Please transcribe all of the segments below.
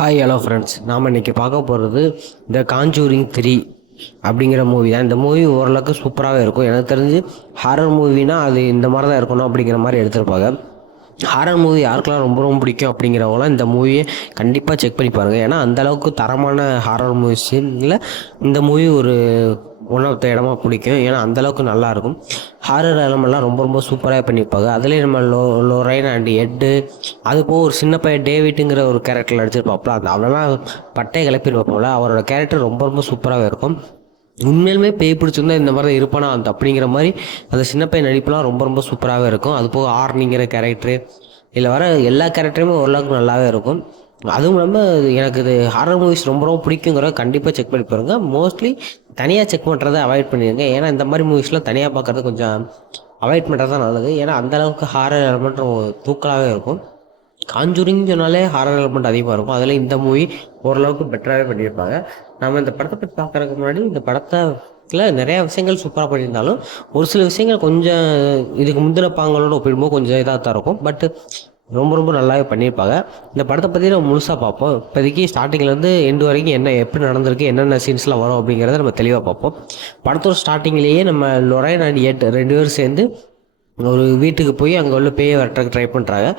Hi hello friends, நாம் இன்றைக்கி பார்க்க போகிறது த காஞ்சூரிங் 3 அப்படிங்கிற மூவி தான். இந்த மூவி ஓரளவுக்கு சூப்பராகவே இருக்கும். எனக்கு தெரிஞ்சு ஹாரர் மூவினா அது இந்த மாதிரி தான் இருக்கணும் அப்படிங்கிற மாதிரி எடுத்திருப்பாங்க. ஹாரர் மூவி யாருக்கெல்லாம் ரொம்ப ரொம்ப பிடிக்கும் அப்படிங்கிறவங்களாம் இந்த மூவியை கண்டிப்பாக செக் பண்ணி பாருங்கள். ஏன்னா அந்தளவுக்கு தரமான ஹாரர் மூவிஸில் இந்த மூவி ஒரு ஒன் ஆஃப் த இடமா பிடிக்கும். ஏன்னா அந்தளவுக்கு நல்லாயிருக்கும். ஹாரர் எலமெண்ட்லாம் ரொம்ப ரொம்ப சூப்பராக பண்ணியிருப்பாங்க. அதுலேயே நம்ம லொரைன் அண்ட் எட்டு, அது போக ஒரு சின்ன பையன் டேவிட்டுங்கிற ஒரு கேரக்டரில் நடிச்சிருப்பாப்புல. அவெல்லாம் பட்டையை கிளப்பியிருப்பாப்புல. அவரோட கேரக்டர் ரொம்ப ரொம்ப சூப்பராகவே இருக்கும். உண்மையிலுமே பேய் பிடிச்சிருந்தா இந்த மாதிரி தான் இருப்பானா அப்படிங்கிற மாதிரி அந்த சின்ன பையன் நடிப்புலாம் ரொம்ப ரொம்ப சூப்பராகவே இருக்கும். அது போக ஆர்னிங்கிற கேரக்டரு, இதில் வர எல்லா கேரக்டருமே ஓரளவுக்கு நல்லாவே இருக்கும். அதுவும் இல்லாமல் எனக்கு இது ஹாரர் மூவிஸ் ரொம்ப ரொம்ப பிடிக்குங்கிற கண்டிப்பாக செக் பண்ணி பாருங்க. மோஸ்ட்லி தனியாக செக் பண்ணுறதை அவாய்ட் பண்ணிடுங்க. ஏன்னா இந்த மாதிரி மூவிஸ்லாம் தனியாக பார்க்குறது கொஞ்சம் அவாய்ட் பண்ணுறது தான் நல்லது. ஏன்னா அந்தளவுக்கு ஹாரர் எலமெண்ட் தூக்கலாகவே இருக்கும். காஞ்சூரிங்னு சொன்னாலே ஹாரர் எலமெண்ட் அதிகமாக இருக்கும். அதில் இந்த மூவி ஓரளவுக்கு பெட்டராகவே பண்ணியிருப்பாங்க. நம்ம இந்த படத்தை பற்றி பார்க்குறதுக்கு முன்னாடி இந்த படத்தில் நிறையா விஷயங்கள் சூப்பராக பண்ணியிருந்தாலும் ஒரு சில விஷயங்கள் கொஞ்சம் இதுக்கு முந்தின பாங்களோட ஒப்பிடும்போது கொஞ்சம் இதாக தான் இருக்கும். பட் ரொம்ப ரொம்ப நல்லாவே பண்ணியிருப்பாங்க. இந்த படத்தை பற்றி நம்ம முழுசாக பார்ப்போம். இப்போதைக்கு ஸ்டார்டிங்லேருந்து எண்டு வரைக்கும் என்ன எப்படி நடந்திருக்கு, என்னென்ன சீன்ஸ்லாம் வரும் அப்படிங்கிறத நம்ம தெளிவாக பார்ப்போம். படத்தோட ஸ்டார்டிங்லேயே நம்ம லொரைன் அண்ட் எட் ரெண்டு பேரும் சேர்ந்து ஒரு வீட்டுக்கு போய் அங்கே உள்ள பேயை வரட்டுறதுக்கு ட்ரை பண்ணுறாங்க.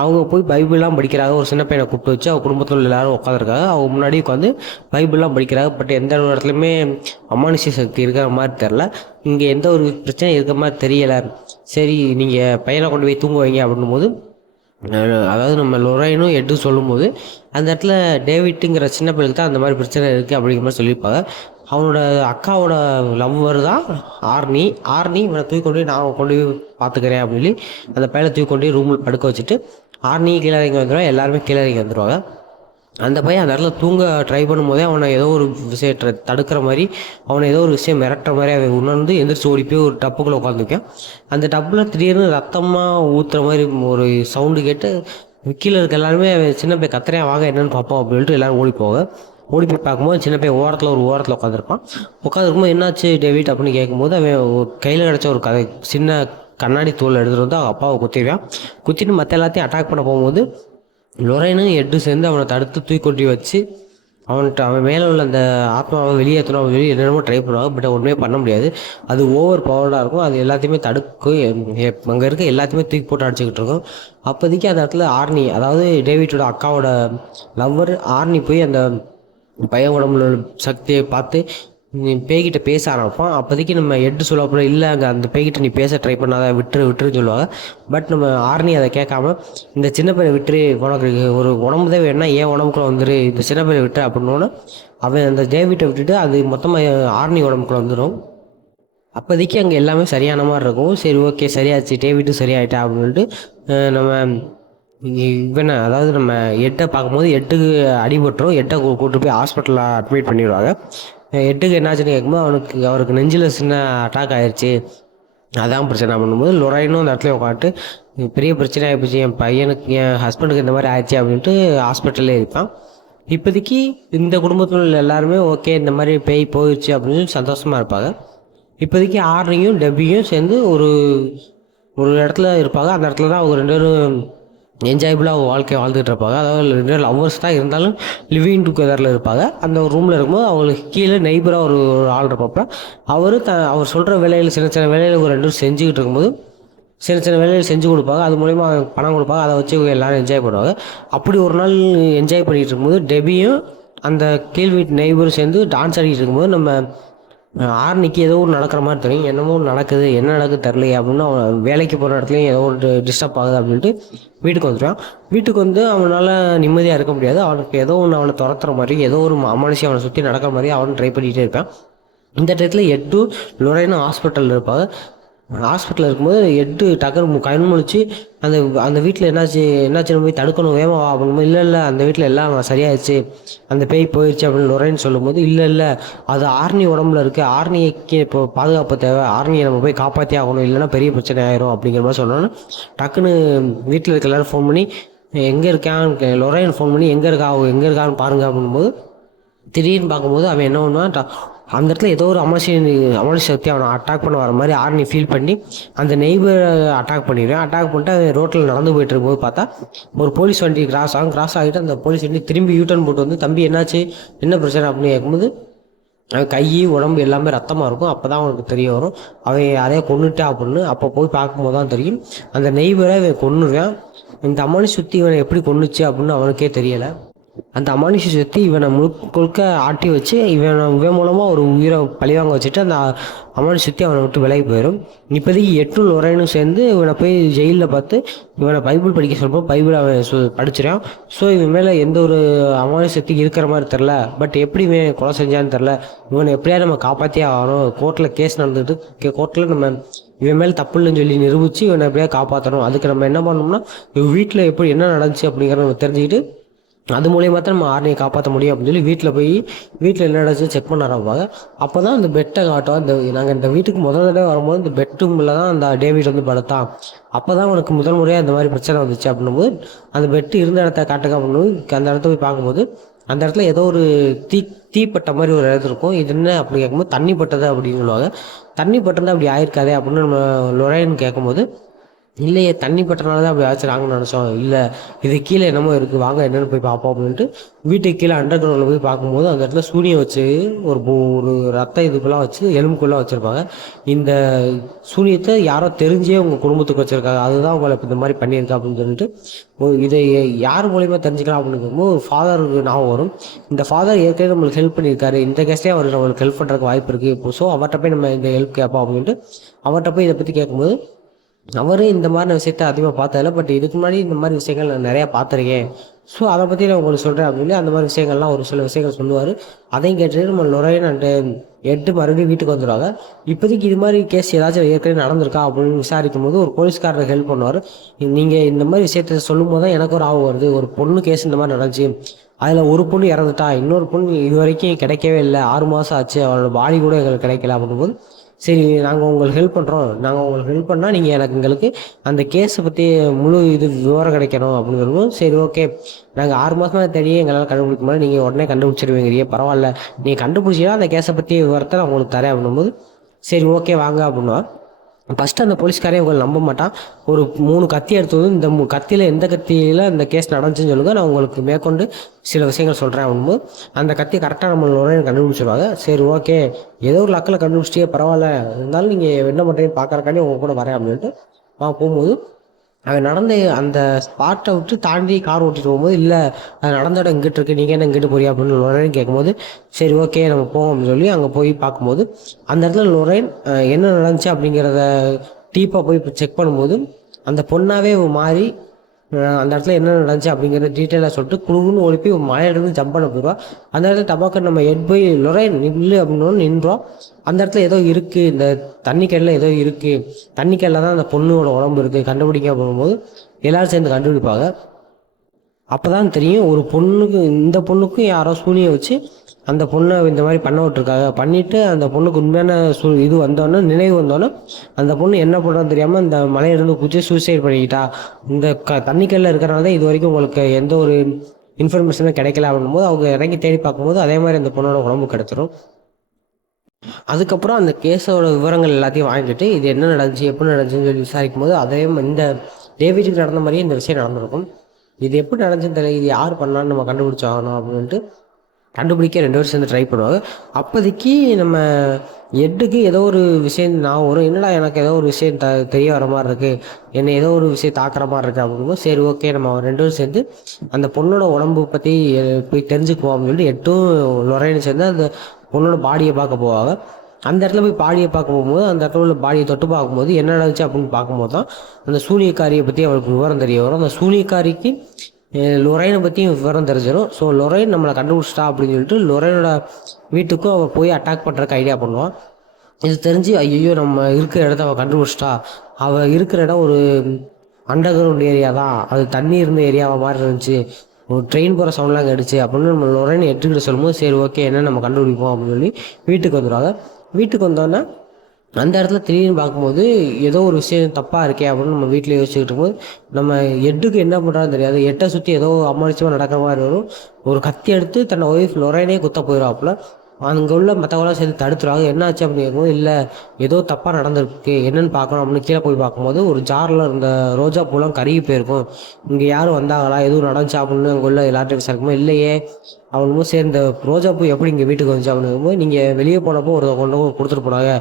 அவங்க போய் பைபிள்லாம் படிக்கிறாங்க. ஒரு சின்ன பையனை கூப்பிட்டு வச்சு அவங்க குடும்பத்தில் எல்லோரும் உட்காந்துருக்காங்க. அவங்க முன்னாடி உட்காந்து பைபிள்லாம் படிக்கிறாங்க. பட் எந்த ஒரு இடத்துலையுமே அமானுஷ்ய சக்தி இருக்கிற மாதிரி தெரில. இங்கே எந்த ஒரு பிரச்சனையும் இருக்கிற மாதிரி தெரியலை. சரி, நீங்கள் பையனை கொண்டு போய் தூங்க வைங்க அப்படின்னும் போது, அதாவது நம்ம லொரைனும் எட்டு சொல்லும்போது அந்த இடத்துல டேவிட்டுங்கிற சின்ன பிள்ளைக்கு தான் அந்த மாதிரி பிரச்சனை இருக்குது அப்படிங்கிற மாதிரி சொல்லியிருப்பாங்க. அவனோட அக்காவோட லவ்வர் தான் ஆர்னி. இவனை தூக்கி கொண்டு போய் நான் கொண்டு போய் பார்த்துக்கிறேன் அப்படின்னு சொல்லி அந்த பையனை தூக்கி கொண்டு போய் ரூமில் படுக்க வச்சுட்டு ஆர்னி கீழே இறங்கி வந்துடுவாங்க. எல்லாருமே கீழே இறங்கி வந்துடுவாங்க. அந்த பையன் அந்த இடத்துல தூங்க ட்ரை பண்ணும்போதே அவனை ஏதோ ஒரு விஷயத்தை தடுக்கிற மாதிரி, அவனை ஏதோ ஒரு விஷயம் மிரட்டுற மாதிரி அவன் உணர்ந்து எந்திரிச்சு ஓடி போய் ஒரு டப்புக்குள்ளே உட்காந்துருக்கேன். அந்த டப்பில் திடீர்னு ரத்தமாக ஊற்றுற மாதிரி ஒரு சவுண்டு கேட்டு கீழே இருக்க எல்லாருமே சின்ன பையன் கத்துறையா வாங்க என்னென்னு பார்ப்போம் அப்படின்ட்டு எல்லோரும் ஓடி போய் பார்க்கும்போது சின்ன பையன் ஓரத்தில் உட்காந்துருப்பான். உட்காந்துருக்கும்போது என்னாச்சு டேவிட் அப்படின்னு கேட்கும்போது அவன் கையில் கிடச்ச ஒரு சின்ன கண்ணாடி தூள் எடுத்துகிட்டு வந்து அவங்க அப்பாவை குத்திட்டு மற்ற எல்லாத்தையும் அட்டாக் பண்ண போகும்போது லொரைனும் எட்டு சேர்ந்து அவனை தடுத்து தூக்கி வச்சு அவன் மேலே உள்ள அந்த ஆத்மாவை வெளியேற்றணும். அவன் வெளியே என்னென்னமோ ட்ரை பண்ணுவாங்க. பட் ஒன்றுமே பண்ண முடியாது. அது ஓவர் பவர்டாக இருக்கும். அது எல்லாத்தையுமே தடுக்கும். அங்கே இருக்க எல்லாத்தையுமே தூக்கி போட்டு அடிச்சுக்கிட்டு இருக்கும். அப்போதைக்கு அந்த இடத்துல ஆர்னி, அதாவது டேவிட்டோட அக்காவோட லவ்வர் ஆர்னி போய் அந்த பையன் உடம்புல சக்தியை பார்த்து பேய்கிட்ட பேச ஆரம்பிப்பான். அப்போதைக்கு நம்ம எட்டு சொல்ல இல்லை, அங்கே அந்த பேய்கிட்ட நீ பேச ட்ரை பண்ணாத, விட்டுருன்னு சொல்லுவாங்க. பட் நம்ம ஆர்னி அதை கேட்காம இந்த சின்ன பையனை விட்டுரு, உனக்கு ஒரு உடம்பு தான் வேணும்னா ஏன் உடம்புக்குள்ள வந்துரு, இந்த சின்ன பையனை விட்டு அப்படின்னோன்னு அவன் அந்த டேவிட்டை விட்டுட்டு அது மொத்தமாக ஆர்னி உடம்புக்குள்ள வந்துடும். அப்போதைக்கு அங்கே எல்லாமே சரியான மாதிரி இருக்கும். சரி, ஓகே, சரியாச்சு, டேவிட்டும் சரியாயிட்டா அப்படின்ட்டு நம்ம இவனை, அதாவது நம்ம எட்டை பார்க்கும்போது எட்டுக்கு அடிபட்டுரும். எட்டை கூப்பிட்டு போய் ஹாஸ்பிட்டலில் அட்மிட் பண்ணிடுவாங்க. எட்டுக்கு என்னாச்சுன்னு கேட்கும்போது அவருக்கு நெஞ்சில் சின்ன அட்டாக் ஆயிடுச்சு, அதான் பிரச்சனை பண்ணும்போது லொரைனும் அந்த இடத்துல உட்காந்துட்டு பெரிய பிரச்சனை ஆகிப்போச்சு, என் ஹஸ்பண்டுக்கு இந்த மாதிரி ஆயிடுச்சு அப்படின்ட்டு ஹாஸ்பிட்டல்லே இருப்பான். இப்போதைக்கு இந்த குடும்பத்தில் எல்லாருமே ஓகே, இந்த மாதிரி பேய் போயிடுச்சு அப்படின்னு சந்தோஷமாக இருப்பாங்க. இப்போதைக்கு ஆர்னியும் டெபியும் சேர்ந்து ஒரு இடத்துல இருப்பாங்க. அந்த இடத்துல தான் அவங்க ரெண்டு பேரும் என்ஜாயபுளாக அவங்க வாழ்க்கையை வாழ்ந்துகிட்டு இருப்பாங்க. அதாவது ரெண்டு லவ்வர்ஸ் தான் இருந்தாலும் லிவிங் டுகெதரில் இருப்பாங்க. அந்த ஒரு ரூமில் இருக்கும்போது அவங்களுக்கு கீழே நெய்பராக ஒரு ஆள் இருப்பப்போ அவர் சொல்கிற வேலையில் சின்ன வேலையில் ஒரு ரெண்டு பேரும் செஞ்சுக்கிட்டு இருக்கும்போது சின்ன வேலையில் செஞ்சு கொடுப்பாங்க. அது மூலிமா பணம் கொடுப்பாங்க. அதை வச்சு எல்லோரும் என்ஜாய் பண்ணுவாங்க. அப்படி ஒரு நாள் என்ஜாய் பண்ணிகிட்டு இருக்கும்போது டெபியும் அந்த கீழ் வீட்டு நெய்பரும் சேர்ந்து டான்ஸ் ஆடிக்கிட்டு இருக்கும்போது நம்ம ஆர்னிக்கு ஏதோ ஒரு நடக்கிற மாதிரி தெரியும். என்னமோ நடக்குது, என்ன நடக்குது தெரிலையே அப்படின்னு அவன் வேலைக்கு போகிற இடத்துலையும் ஏதோ ஒரு டிஸ்டர்ப் ஆகுது அப்படின்ட்டு வீட்டுக்கு வந்துடுவான். வீட்டுக்கு வந்து அவனால் நிம்மதியாக இருக்க முடியாது. அவனுக்கு ஏதோ ஒன்று அவனை துரத்துற மாதிரி, ஏதோ ஒரு அமானுஷி அவனை சுற்றி நடக்கிற மாதிரி அவனும் ட்ரை பண்ணிகிட்டே இருப்பான். இந்த டயத்தில் எட்டு லொரைனும் ஹாஸ்பிட்டலில் இருப்பாங்க. ஹாஸ்பிட்டலில் இருக்கும்போது எட்டு டக்குனு கண் முழிச்சு அந்த வீட்டில் என்னாச்சுன்னு போய் தடுக்கணும், வேகமாக அப்படிங்கும்போது இல்லை அந்த வீட்டில் எல்லாம் சரியாயிடுச்சு, அந்த பேய் போயிடுச்சு அப்படின்னு லொரைன்னு சொல்லும்போது இல்லை அது ஆர்னி உடம்புல இருக்குது, ஆர்னிக்கு இப்போ பாதுகாப்பு தேவை, ஆர்னியை நம்ம போய் காப்பாற்றி ஆகணும், இல்லைன்னா பெரிய பிரச்சனை ஆயிரும் அப்படிங்கிற மாதிரி சொன்னோன்னு டக்குன்னு வீட்டில் இருக்க எல்லோரும் ஃபோன் பண்ணி எங்கே இருக்கான்னு லொரைன் ஃபோன் பண்ணி எங்கே இருக்கான்னு பாருங்கள் அப்படிங்கும்போது திடீர்னு பார்க்கும்போது அவன் என்ன பண்ணுவான், அந்த இடத்துல ஏதோ ஒரு அமானுஷ சக்தி அவனை அட்டாக் பண்ண வர மாதிரி ஆர்னி ஃபீல் பண்ணி அந்த நெய்பரை அட்டாக் பண்ணிடுவேன். அட்டாக் பண்ணிட்டு அவன் ரோட்டில் நடந்து போயிட்டு இருக்கும்போது பார்த்தா ஒரு போலீஸ் வண்டி கிராஸ் ஆகிட்டு அந்த போலீஸ் வண்டி திரும்பி யூட்டர்ன் போட்டு வந்து, தம்பி என்னாச்சு, என்ன பிரச்சனை அப்படின்னு கேட்கும்போது அவன் கை உடம்பு எல்லாமே ரத்தமாக இருக்கும். அப்போ தான் அவனுக்கு தெரிய வரும் அவன் யாரையா கொன்னுட்டா அப்படின்னு. அப்போ போய் பார்க்கும்போது தான் தெரியும் அந்த நெய்பரை இவன் கொன்னுருவான். இந்த அமானுஷ சுற்றி இவனை எப்படி கொன்னுச்சு அப்படின்னு அவனுக்கே தெரியலை. அந்த அமானுஷ சக்தி இவனை முழுக்க ஆட்டி வச்சு இவன் மூலமாக ஒரு உயிரை பழிவாங்க வச்சுட்டு அந்த அமானுஷ சக்தி அவனை விட்டு விலகி போயிடும். இப்போதைக்கு எட்டு லொரைனும் சேர்ந்து இவனை போய் ஜெயிலில் பார்த்து இவனை பைபிள் படிக்க சொல்லும்போது பைபிள் அவன் படிச்சிடான். ஸோ இவன் மேலே எந்த ஒரு அமானுஷ சக்தி இருக்கிற மாதிரி தெரில. பட் எப்படி இவன் கொலை செஞ்சான்னு தெரில. இவனை எப்படியாவது நம்ம காப்பாற்றியே ஆகணும். கோர்ட்டில் கேஸ் நடந்துட்டு கோர்ட்டில் நம்ம இவன் மேலே தப்பு இல்லைன்னு சொல்லி நிரூபித்து இவனை எப்படியாவது காப்பாற்றணும். அதுக்கு நம்ம என்ன பண்ணோம்னா இவன் வீட்டில் எப்படி என்ன நடந்துச்சு அப்படிங்கிறத நம்ம தெரிஞ்சுக்கிட்டு அது மூலியமாக தான் நம்ம ஆர்னியை காப்பாற்ற முடியும் அப்படின்னு சொல்லி வீட்டில் என்ன நடந்துச்சு செக் பண்ண ஆரம்பிப்பாங்க. அப்போ தான் அந்த பெட்டை காட்டும். நாங்கள் இந்த வீட்டுக்கு முதல் தடவை வரும்போது இந்த பெட்டுமில் தான் அந்த டேவிட் வந்து படுத்தான். அப்போ தான் அவனுக்கு முதல் முறையாக இந்த மாதிரி பிரச்சனை வந்துச்சு அப்படின்னும்போது அந்த பெட்டு இருந்த இடத்த காட்டுக்க அப்படின்னு அந்த இடத்த போய் பார்க்கும்போது அந்த இடத்துல ஏதோ ஒரு தீப்பட்ட மாதிரி ஒரு இடத்துல இருக்கும். இது என்ன அப்படி கேட்கும்போது தண்ணி பட்டது அப்படின்னு சொல்லுவாங்க. தண்ணி பட்டது அப்படி ஆயிருக்காதே அப்படின்னு நம்ம லொரைன்னு கேட்கும்போது, இல்லையே தண்ணி பட்டனால தான் அப்படி ஆச்சுறாங்கன்னு நினச்சோம், இல்லை இது கீழே என்னமோ இருக்குது, வாங்க என்னென்னு போய் பார்ப்போம் அப்படின்ட்டு வீட்டுக்கு கீழே அண்டர் கிரவுண்டில் போய் பார்க்கும்போது அந்த இடத்துல சூனியம் வச்சு ஒரு ரத்த இதுக்கெல்லாம் வச்சு எலும்புக்குள்ளே வச்சுருப்பாங்க. இந்த சூனியத்தை யாரோ தெரிஞ்சே உங்கள் குடும்பத்துக்கு வச்சுருக்காங்க, அதுதான் உங்களை இந்த மாதிரி பண்ணியிருக்கா அப்படின்னு சொல்லிட்டு இதை யார் மூலியமாக தெரிஞ்சுக்கலாம் அப்படின்னு கேட்கும்போது ஒரு ஃபாதருக்கு ஞாபகம் வரும். இந்த ஃபாதர் ஏற்கனவே நம்மளுக்கு ஹெல்ப் பண்ணியிருக்காரு, இந்த கேஸ்லேயே அவர் நம்மளுக்கு ஹெல்ப் பண்ணுறதுக்கு வாய்ப்பு இருக்குது. இப்போ ஸோ அவர்கிட்ட போய் நம்ம இந்த ஹெல்ப் கேட்போம் அப்படின்ட்டு அவர்கிட்ட போய் இதை பற்றி கேட்கும்போது அவரும் இந்த மாதிரி விஷயத்த அதிகமாக பார்த்ததில்ல, பட் இதுக்கு முன்னாடி இந்த மாதிரி விஷயங்கள் நான் நிறையா பார்த்துருக்கேன், ஸோ அதை பற்றி நான் உங்களுக்கு சொல்கிறேன் அப்படின்னு அந்த மாதிரி விஷயங்கள்லாம் ஒரு சில விஷயங்கள் சொல்லுவார். அதையும் கேட்டுட்டு நம்ம லொரைன் அண்ட் எட்டு மறுபடியும் வீட்டுக்கு வந்துடுவாங்க. இப்போதைக்கு இது மாதிரி கேஸ் ஏதாச்சும் ஏற்கனவே நடந்திருக்கா அப்படின்னு விசாரிக்கும் போது ஒரு போலீஸ்காரர் ஹெல்ப் பண்ணுவார். நீங்கள் இந்த மாதிரி விஷயத்த சொல்லும் போது தான் எனக்கு ஒரு ஆர்வம் வருது. ஒரு பொண்ணு கேஸ் இந்த மாதிரி நடந்துச்சு, அதில் ஒரு பொண்ணு இறந்துட்டா, இன்னொரு பொண்ணு இது வரைக்கும் கிடைக்கவே இல்லை, 6 மாதம் ஆச்சு, அவளோட பாடி கூட எங்களுக்கு கிடைக்கல அப்படிங்கும்போது, சரி நாங்கள் உங்களுக்கு ஹெல்ப் பண்ணுறோம், நாங்கள் உங்களுக்கு ஹெல்ப் பண்ணால் நீங்கள் எங்களுக்கு அந்த கேஸை பற்றி முழு விவரம் கிடைக்கணும் அப்படின்னு சொல்லுவோம். சரி ஓகே, நாங்கள் 6 மாதமாக தேடியே எங்களால் கண்டுபிடிக்க மாதிரி நீங்கள் உடனே கண்டுபிடிச்சிருவீங்க, பரவாயில்ல நீங்கள் கண்டுபிடிச்சினா அந்த கேஸை பற்றி விவரத்தை நான் உங்களுக்கு தரேன் அப்படின்னும்போது, சரி ஓகே வாங்க அப்படின்னா ஃபஸ்ட்டு அந்த போலீஸ்காரே உங்களை நம்ப மாட்டான். ஒரு 3 கத்தி எடுத்து வந்து இந்த கத்தியில் எந்த கத்தியில் இந்த கேஸ் நடந்துச்சுன்னு சொல்லுங்கள், நான் உங்களுக்கு மேற்கொண்டு சில விஷயங்கள் சொல்கிறேன் அப்படின்போது அந்த கத்தியை கரெக்டாக நம்மளோட கண்டுபிடிச்சிருவாங்க. சரி ஓகே, ஏதோ ஒரு லக்கில் கண்டுபிடிச்சிட்டே பரவாயில்ல, இருந்தாலும் நீங்கள் என்ன பண்ணுறீங்கன்னு பார்க்குறக்காண்டி உங்கள் கூட வரேன் அப்படின்ட்டு போகும்போது அவன் நடந்த அந்த ஸ்பாட்டை விட்டு தாண்டி கார் ஓட்டிட்டு போகும்போது, இல்லை அது நடந்த இடம் இங்கிட்டு இருக்குது, நீங்கள் என்ன இங்கிட்டு போறியா அப்படின்னு லொரைன் கேட்கும்போது, சரி ஓகே நம்ம போவோம் அப்படின்னு சொல்லி அங்கே போய் பார்க்கும்போது அந்த இடத்துல லொரைன் என்ன நடந்துச்சு அப்படிங்கிறத டீப்பாக போய் செக் பண்ணும்போது அந்த பொண்ணாவே மாறி அந்த இடத்துல என்ன நடந்துச்சு அப்படிங்கிறத டீட்டெயிலாக சொல்லிட்டு குழுன்னு ஓடி போய் மலையிலேருந்து ஜம்ப் பண்ண போயிடுவா. அந்த இடத்துல டபாக்கர் நம்ம போய் லொரைன் நில்லு அப்படின்னு நின்றோம். அந்த இடத்துல ஏதோ இருக்குது, இந்த தண்ணிக்கல்ல ஏதோ இருக்குது, தண்ணிக்கல்ல தான் அந்த பொண்ணோட உடம்பு இருக்குது கண்டுபிடிக்க போகும்போது எல்லோரும் சேர்ந்து கண்டுபிடிப்பாங்க. அப்போ தான் தெரியும் ஒரு பொண்ணுக்கு, இந்த பொண்ணுக்கும் யாரோ சூனியை வச்சு அந்த பொண்ணை இந்த மாதிரி பண்ண விட்டுருக்காங்க. பண்ணிவிட்டு அந்த பொண்ணுக்கு உண்மையான இது வந்தோன்னே, நினைவு வந்தோன்னே அந்த பொண்ணு என்ன பண்ணுறோன்னு தெரியாமல் இந்த மலையிலிருந்து குச்சி சூசைட் பண்ணிக்கிட்டா. இந்த தண்ணிக்கல்ல இருக்கிறனால தான் இது வரைக்கும் உங்களுக்கு எந்த ஒரு இன்ஃபர்மேஷனும் கிடைக்கல அப்படின்னும் போது அவங்க இறங்கி தேடி பார்க்கும்போது அதே மாதிரி அந்த பொண்ணோட உடம்பு கிடச்சிரும். அதுக்கப்புறம் அந்த கேஸோட விவரங்கள் எல்லாத்தையும் வாங்கிட்டு இது என்ன நடந்துச்சு எப்படி நடந்துச்சுன்னு சொல்லி விசாரிக்கும் போது அதே இந்த டேவிட்டுக்கு நடந்த மாதிரியே இந்த விஷயம் நடந்திருக்கும். இது எப்படி நடந்துச்சுன்னு தெரியல, இது யார் பண்ணான்னு நம்ம கண்டுபிடிச்சாகணும் அப்படின்ட்டு கண்டுபிடிக்க 2 பேரும் சேர்ந்து ட்ரை பண்ணுவாங்க. அப்போதைக்கு நம்ம எட்டுக்கு ஏதோ ஒரு விஷயம் நான் வரும், என்னடா எனக்கு ஏதோ ஒரு விஷயம் தெரிய வர மாதிரி இருக்குது, என்னை ஏதோ ஒரு விஷயம் தாக்குற மாதிரி இருக்குது அப்படிங்கும்போது, சரி ஓகே நம்ம 2 பேரும் சேர்ந்து அந்த பொண்ணோட உடம்பு பற்றி போய் தெரிஞ்சுக்குவோம் அப்படின்னு சொல்லிட்டு எட்டும் லொரைன்னு சேர்ந்து அந்த பொண்ணோட பாடியை பார்க்க போவாங்க. அந்த இடத்துல போய் பாடியை பார்க்க போகும்போது அந்த இடத்துல உள்ள பாடியை தொட்டு பார்க்கும்போது என்ன நடந்துச்சு அப்படின்னு பார்க்கும்போது தான் அந்த சூனியக்காரியை பற்றி அவளுக்கு விவரம் தெரிய வரும். அந்த சூனியக்காரிக்கு லொரைனை பற்றியும் விவரம் தெரிஞ்சிடும். ஸோ லொரைன் நம்மளை கண்டுபிடிச்சிட்டா அப்படின்னு சொல்லிட்டு லொரைனோட வீட்டுக்கும் அவள் போய் அட்டாக் பண்ணுறதுக்கு ஐடியா பண்ணுவான். இது தெரிஞ்சு ஐயோ நம்ம இருக்கிற இடத்த அவள் கண்டுபிடிச்சிட்டா, அவள் இருக்கிற இடம் ஒரு அண்டர் கிரவுண்ட் ஏரியா தான், அது தண்ணி இருந்த ஏரியாவை மாதிரி இருந்துச்சு, ஒரு ட்ரெயின் போகிற சவுண்ட்லாம் கேட்டுச்சு அப்படின்னு நம்ம லொரைன் எட்டுக்கிட்ட சொல்லும்போது சரி ஓகே என்ன நம்ம கண்டுபிடிப்போம் அப்படின்னு சொல்லி வீட்டுக்கு வந்துடுவாங்க. வீட்டுக்கு வந்தோன்னே அந்த இடத்துல திடீர்னு பார்க்கும்போது ஏதோ ஒரு விஷயம் தப்பாக இருக்கே அப்படின்னு நம்ம வீட்டில் யோசிச்சுக்கிட்டு இருக்கும்போது நம்ம எட்டுக்கு என்ன பண்ணுறான்னு தெரியாது, எட்டை சுற்றி ஏதோ அமானுஷமாக நடக்கிற மாதிரி வரும். ஒரு கத்தி எடுத்து தன்னை ஒய்ஃப் லொரைனே குத்த போயிடுவாப்புல. அங்கே உள்ள மற்றவங்களாம் சேர்ந்து தடுத்துருவாங்க. என்னாச்சு அப்படின்னு கேட்கும்போது, இல்லை ஏதோ தப்பாக நடந்திருக்கு, என்னன்னு பார்க்கணும் அப்படின்னு கீழே போய் பார்க்கும்போது ஒரு ஜாரில் இருந்த ரோஜா பூலாம் கருகி போயிருக்கும். இங்கே யாரும் வந்தாங்களா, எதுவும் நடந்துச்சா அப்படின்னு அங்கே உள்ள எல்லார்ட்டும் விசாரிக்கும்போது, இல்லையே அவங்களும் சரி இந்த ரோஜா பூ எப்படி இங்கே வீட்டுக்கு வந்துச்சு அப்படின்னு கேட்கும்போது, நீங்கள் வெளியே போனப்போ ஒரு கொண்டு போய் கொடுத்துட்டு போனாங்க.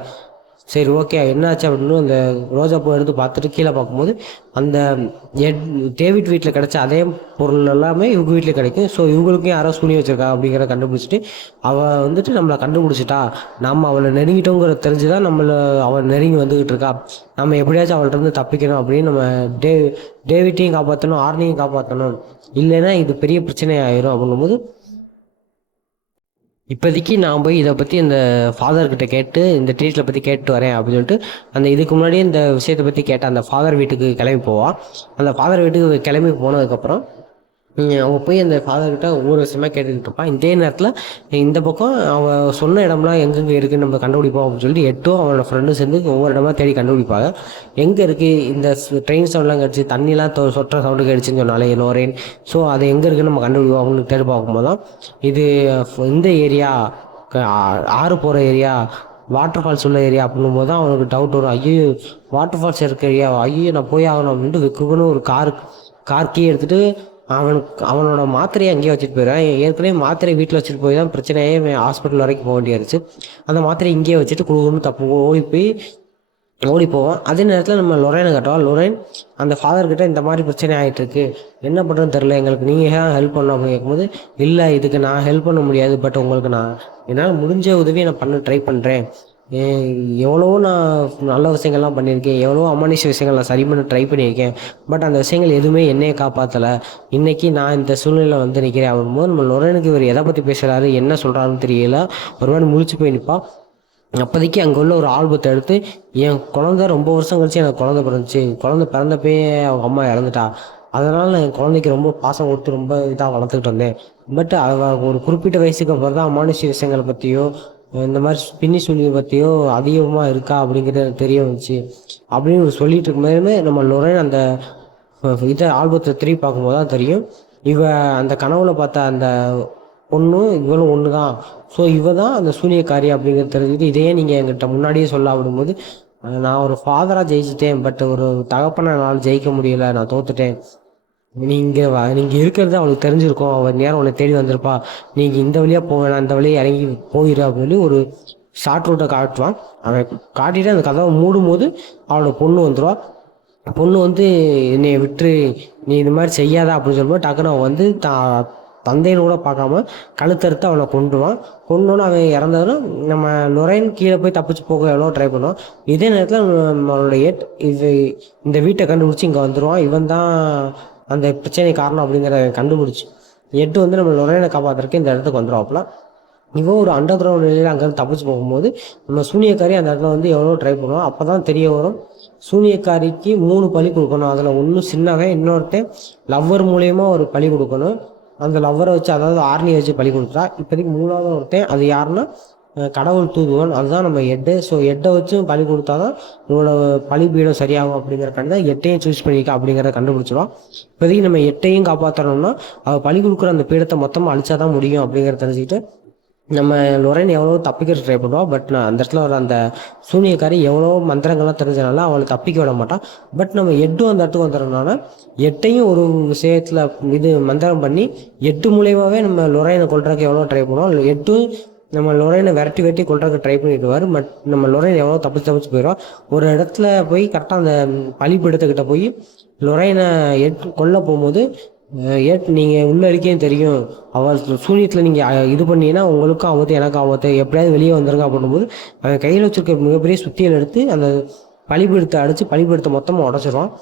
சரி ஓகே என்னாச்சு அப்படின்னு அந்த ரோஜா பூ எடுத்து பார்த்துட்டு கீழே பார்க்கும்போது, அந்த எட் டேவிட் வீட்டில் கிடைச்ச அதே பொருள் எல்லாமே இவங்க வீட்டில் கிடைக்கும். ஸோ இவங்களுக்கும் யாரோ சூனி வச்சிருக்கா அப்படிங்கிறத கண்டுபிடிச்சிட்டு, அவள் வந்துட்டு நம்மளை கண்டுபிடிச்சிட்டா, நம்ம அவளை நெருங்கிட்டோங்கிறத தெரிஞ்சு தான் அவள் நெருங்கி வந்துக்கிட்டு இருக்கா, நம்ம எப்படியாச்சும் அவள்கிட்ட இருந்து தப்பிக்கணும் அப்படின்னு நம்ம டேவிட்டையும் காப்பாற்றணும், ஆர்னியும் காப்பாற்றணும், இல்லைன்னா இது பெரிய பிரச்சனை ஆயிரும் அப்படிங்கும்போது, இப்போதைக்கு நான் போய் இதை பற்றி இந்த ஃபாதர்கிட்ட கேட்டு இந்த ட்ரீட்டில் பற்றி கேட்டு வரேன் அப்படின்னு சொல்லிட்டு, அந்த இதுக்கு முன்னாடியே இந்த விஷயத்தை பற்றி கேட்ட அந்த ஃபாதர் வீட்டுக்கு கிளம்பி போவான். அந்த ஃபாதர் வீட்டுக்கு கிளம்பி போனதுக்கப்புறம் அவங்க போய் அந்த ஃபாதர்கிட்ட ஒவ்வொரு விஷயமாக கேட்டுக்கிட்டு இருப்பான். இதே நேரத்தில் இந்த பக்கம் அவன் சொன்ன இடம்லாம் எங்கெங்கே இருக்குதுன்னு நம்ம கண்டுபிடிப்போம் அப்படின்னு சொல்லிட்டு எட்டும் அவனோட ஃப்ரெண்டும் சேர்ந்து ஒவ்வொரு இடமா தேடி கண்டுபிடிப்பாங்க. எங்கே இருக்குது இந்த ட்ரெயின் சவுண்ட்லாம் கிடச்சி தண்ணிலாம் சொட்டுற சவுண்டு கிடச்சின்னு சொன்னாலே லோரேன். ஸோ அது எங்கே இருக்குன்னு நம்ம கண்டுபிடிப்போம் அப்படின்னு தேடி பார்க்கும்போது தான் இது இந்த ஏரியா ஆறு போகிற ஏரியா, வாட்டர் ஃபால்ஸ் உள்ள ஏரியா அப்படிங்கும்போது தான் அவனுக்கு டவுட் வரும். ஐயோ வாட்டர் ஃபால்ஸ் இருக்க ஏரியா, ஐயோ நான் போய் ஆகணும் அப்படின்ட்டு விக்குன்னு ஒரு கார் கீ எடுத்துகிட்டு அவனோட மாத்திரையை அங்கேயே வச்சுட்டு போயிடுவான். ஏற்கனவே மாத்திரை வீட்டில் வச்சுட்டு போய் தான் பிரச்சனையே ஹாஸ்பிட்டல் வரைக்கும் போக வேண்டியிருச்சு. அந்த மாத்திரை இங்கேயே வச்சுட்டு குழுகுன்னு ஓடி போவான். அதே நேரத்தில் நம்ம லொரேனை காட்டுவோம். லொரேன் அந்த ஃபாதர்கிட்ட இந்த மாதிரி பிரச்சனை ஆகிட்டு இருக்கு, என்ன பண்ணுறதுன்னு தெரில, எங்களுக்கு நீங்கள் ஏன் ஹெல்ப் பண்ணணும் அப்படின்னு கேட்கும்போது, இல்லை இதுக்கு நான் ஹெல்ப் பண்ண முடியாது, பட் உங்களுக்கு நான் என்னால் முடிஞ்ச உதவியை நான் பண்ண ட்ரை பண்ணுறேன். எவ்வளவோ நான் நல்ல விஷயங்கள்லாம் பண்ணியிருக்கேன், எவ்வளவோ அமானுஷ விஷயங்கள் நான் சரி பண்ண ட்ரை பண்ணியிருக்கேன், பட் அந்த விஷயங்கள் எதுவுமே என்னையே காப்பாற்றலை. இன்றைக்கி நான் இந்த சூழ்நிலையில் வந்து நிற்கிறேன் அப்படிங்கும்போது நம்ம லொரேனுக்கு இவர் எதை பற்றி பேசுகிறாரு என்ன சொல்கிறாருன்னு தெரியல. ஒரு மாதிரி முழிச்சு போய் நிற்பான். அப்போதைக்கு அங்கே உள்ள ஒரு ஆல்பத்தை எடுத்து, என் குழந்தை ரொம்ப வருஷம் கழிச்சு எனக்கு குழந்தை பிறந்துச்சு, குழந்தை பிறந்தப்பே அவங்க அம்மா இறந்துட்டா, அதனால் நான் என் குழந்தைக்கு ரொம்ப பாசம் கொடுத்து ரொம்ப இதாக வளர்த்துக்கிட்டு வந்தேன், பட் ஒரு குறிப்பிட்ட வயசுக்கு அப்புறம் தான் அமானுஷ விஷயங்களை பற்றியோ இந்த மாதிரி பின்னி சூனியை பற்றியோ அதிகமாக இருக்கா அப்படிங்கிறது எனக்கு தெரிய வந்துச்சு அப்படின்னு சொல்லிட்டு இருக்கும்போதுமே நம்ம லொரேன் அந்த இதை ஆல்பத்தை திரும்பி பார்க்கும்போது தான் தெரியும், இவ அந்த கனவுல பார்த்த அந்த பொண்ணும் இவளும் ஒன்று தான். ஸோ இவ தான் அந்த சூனியக்காரி அப்படிங்கிறது தெரிஞ்சுட்டு, இதையே நீங்கள் என்கிட்ட முன்னாடியே சொல்ல அப்படிங்கும்போது, நான் ஒரு ஃபாதராக ஜெயிச்சிட்டேன், பட் ஒரு தகப்பனை என்னால் ஜெயிக்க முடியலை, நான் தோத்துட்டேன், நீங்கள் இருக்கிறது அவளுக்கு தெரிஞ்சிருக்கும், அவள் நேரம் அவளை தேடி வந்திருப்பா, நீங்கள் இந்த வழியாக போவேணா இந்த வழியாக இறங்கி போயிரு அப்படின்னு சொல்லி ஒரு ஷார்ட் ரூட்டை காட்டுவான். அவன் காட்டிட்டு அந்த கதவை மூடும் போது அவளோட பொண்ணு வந்துடுவாள். பொண்ணு வந்து என்னை விட்டு நீ இது மாதிரி செய்யாதா அப்படின்னு சொல்லும்போது டக்குன்னு அவன் வந்து தந்தைன்னு கூட பார்க்காம கழுத்தறுத்து அவனை கொண்டுவான். கொண்டோன்னு அவன் இறந்ததுன்னா நம்ம லொரேன் கீழே போய் தப்பிச்சு போக எவ்வளோ ட்ரை பண்ணுவான். இதே நேரத்தில் நம்மளோட இந்த வீட்டை கண்டுபிடிச்சி இங்கே வந்துடுவான். இவன் தான் அந்த பிரச்சனை காரணம் அப்படிங்கிறத கண்டுபிடிச்சி எட்டு வந்து நம்ம லொரேனை காப்பாற்றுறதுக்கு இந்த இடத்துக்கு வந்துடுவாப்புல. இவன் ஒரு அண்டர் கிரவுண்ட் நிலையில் அங்கேருந்து தப்பிச்சு போகும்போது நம்ம சூனியக்காரி அந்த இடத்துல வந்து எவ்வளோ ட்ரை பண்ணுவோம். அப்போ தான் தெரிய வரும், சூனியக்காரிக்கு 3 பலி கொடுக்கணும். அதில் ஒன்று சின்னவன், இன்னொருத்தன் லவ்வர் மூலயமா ஒரு பலி கொடுக்கணும். அந்த லவ்வரை வச்சு, அதாவது ஆர்னியை வச்சு பலி கொடுத்துட்டா. இப்போதைக்கு 3ஆவது ஒருத்தன், அது யாருன்னா கடவுள் தூதுவன், அதுதான் நம்ம எட்டு. ஸோ எட்டை வச்சும் பலி கொடுத்தா தான் இவனோட பலி பீடம் சரியாகும் அப்படிங்கிறக்காண்டி தான் எட்டையும் சூஸ் பண்ணிக்க அப்படிங்கிறத கண்டுபிடிச்சிடும். இப்போதைக்கு நம்ம எட்டையும் காப்பாற்றணும்னா அவள் பலி கொடுக்குற அந்த பீடத்தை மொத்தமாக அழிச்சா தான் முடியும் அப்படிங்கிறத தெரிஞ்சுக்கிட்டு நம்ம லொரேன் எவ்வளோ தப்பிக்க ட்ரை பண்ணுவாள். பட் நான் அந்த இடத்துல வர அந்த சூனியக்காரி எவ்வளோ மந்திரங்கள்லாம் தெரிஞ்சனால அவளை தப்பிக்க விட மாட்டான். பட் நம்ம எட்டும் அந்த இடத்துக்கு வந்துடுறதுனால எட்டையும் ஒரு விஷயத்தில் இது மந்திரம் பண்ணி எட்டு மூலியமாகவே நம்ம லொரேனை கொல்றதுக்கு எவ்வளோ ட்ரை பண்ணுவோம். எட்டும் நம்ம லொரேனை விரட்டி கொல்றதுக்கு ட்ரை பண்ணிடுவார். பட் நம்ம லொரேன் எவ்வளோ தப்பிச்சு போயிடுவோம். ஒரு இடத்துல போய் கரெக்டாக அந்த பலிப்பீடத்துக்கிட்ட போய் லொரேனை கொல்ல போகும்போது, நீங்கள் உள்ளே இருக்கேன்னு தெரியும், அவள் சூனியத்தில் நீங்கள் இது பண்ணீங்கன்னா உங்களுக்கும் ஆபத்து எனக்கும் ஆபத்து, எப்படியாவது வெளியே வந்துருங்க அப்படின்னும்போது அவன் கையில் வச்சுருக்க மிகப்பெரிய சுத்தியல் எடுத்து அந்த பலிபீடத்தை அடித்து பலிபீடத்தை மொத்தமாக உடச்சிடுவான்.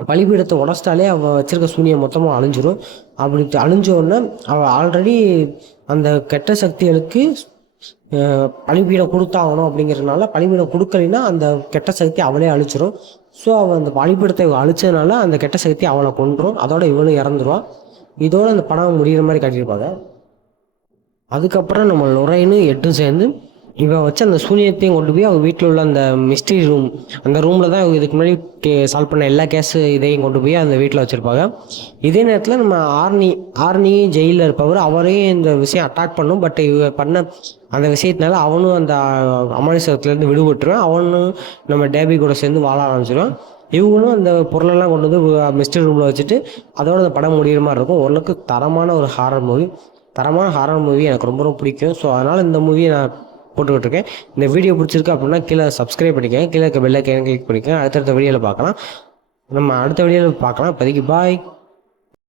பலிபீடத்தை உடச்சிட்டாலே அவள் வச்சிருக்க சூனியம் மொத்தமாக அழிஞ்சிரும். அப்படி அழிஞ்ச உடனே அவள் ஆல்ரெடி அந்த கெட்ட சக்திகளுக்கு பலிபீடம் கொடுத்தாகணும் அப்படிங்கிறதுனால பலிபீடம் கொடுக்கலைன்னா அந்த கெட்ட சக்தி அவளே அழிச்சிரும். ஸோ அவள் அந்த பலிபீடத்தை அழிச்சதுனால அந்த கெட்ட சக்தி அவளை கொன்றும். அதோட இவளும் இறந்துருவான். இதோட அந்த படம் முடிகிற மாதிரி காட்டியிருப்பாங்க. அதுக்கப்புறம் நம்ம லொரேனும் எட்டும் சேர்ந்து இவன் வச்சு அந்த சூனியத்தையும் கொண்டு போய் அவங்க வீட்டில் உள்ள அந்த மிஸ்ட்ரி ரூம், அந்த ரூமில் தான் இதுக்கு முன்னாடி சால்வ் பண்ண எல்லா கேஸு இதையும் கொண்டு போய் அந்த வீட்டில் வச்சுருப்பாங்க. இதே நேரத்தில் நம்ம ஆர்னி ஜெயிலில் இருப்பவர் அவரையும் இந்த விஷயம் அட்டாக் பண்ணும். பட் இவ பண்ண அந்த விஷயத்தினால அவனும் அந்த அமானுஷத்துலேருந்து விடுபட்டுருவான். அவனும் நம்ம டேபி கூட சேர்ந்து வாழ ஆரம்பிச்சிடுவான். இவங்களும் அந்த பொருளெல்லாம் கொண்டு வந்து மிஸ்ட்ரி ரூமில் வச்சுட்டு அதோட அந்த படம் முடிகிற மாதிரி இருக்கும். ஓரளவுக்கு தரமான ஒரு ஹாரர் மூவி எனக்கு ரொம்ப ரொம்ப பிடிக்கும். ஸோ அதனால் இந்த மூவியை நான் போட்டுக்கிட்டு இருக்கேன். இந்த வீடியோ பிடிச்சிருக்கு அப்படின்னா கீழே சப்ஸ்கிரைப் பண்ணிக்கங்க, கீழே இருக்க பெல் ஐக்கானை கிளிக் பண்ணிக்கங்க. அடுத்தடுத்த வீடியோவில் பார்க்கலாம். நம்ம அடுத்த வீடியோவில் பார்க்கலாம். இப்போதைக்கு பாய்.